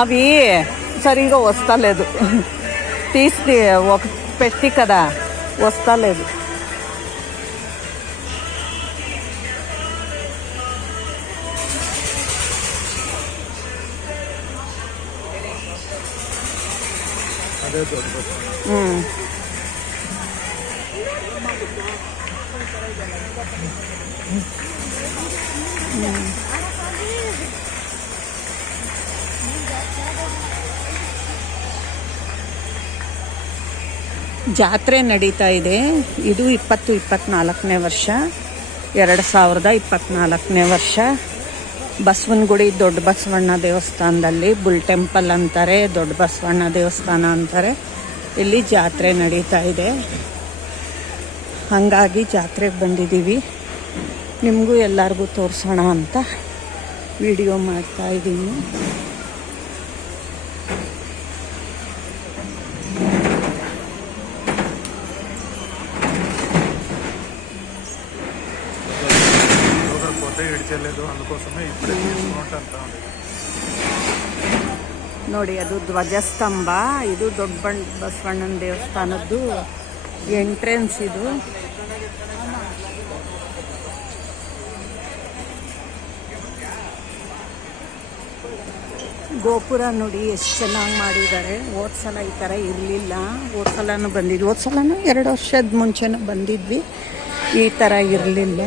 అవి సరిగా వస్తలేదు, తీసి ఒక పెట్టి కదా వస్తలేదు. ಜಾತ್ರೆ ನಡೀತಾ ಇದೆ. ಇದು 2024ನೇ ವರ್ಷ, 2024ನೇ ವರ್ಷ. ಬಸವನಗುಡಿ ದೊಡ್ಡ ಬಸವಣ್ಣ ದೇವಸ್ಥಾನದಲ್ಲಿ ಬುಲ್ ಟೆಂಪಲ್ ಅಂತಾರೆ, ದೊಡ್ಡ ಬಸವಣ್ಣ ದೇವಸ್ಥಾನ ಅಂತಾರೆ. ಇಲ್ಲಿ ಜಾತ್ರೆ ನಡೀತಾ ಇದೆ. ಹಾಗಾಗಿ ಜಾತ್ರೆಗೆ ಬಂದಿದ್ದೀವಿ. ನಿಮಗೂ ಎಲ್ಲರಿಗೂ ತೋರಿಸೋಣ ಅಂತ ವಿಡಿಯೋ ಮಾಡ್ತಾ ಇದ್ದೀನಿ. ನೋಡಿ, ಅದು ಧ್ವಜಸ್ತಂಭ. ಇದು ದೊಡ್ಡ ಬಸವಣ್ಣನ ದೇವಸ್ಥಾನದ್ದು ಎಂಟ್ರೆನ್ಸ್. ಇದು ಗೋಪುರ ನೋಡಿ ಎಷ್ಟು ಚೆನ್ನಾಗಿ ಮಾಡಿದ್ದಾರೆ. ಹೋದ ಸಲ ಈ ಥರ ಇರಲಿಲ್ಲ. ಹೋದ ಸಲನೂ ಬಂದಿದ್ವಿ, ಹೋದ ಸಲನೂ 2 ವರ್ಷದ ಮುಂಚೆನೂ ಬಂದಿದ್ವಿ, ಈ ಥರ ಇರಲಿಲ್ಲ.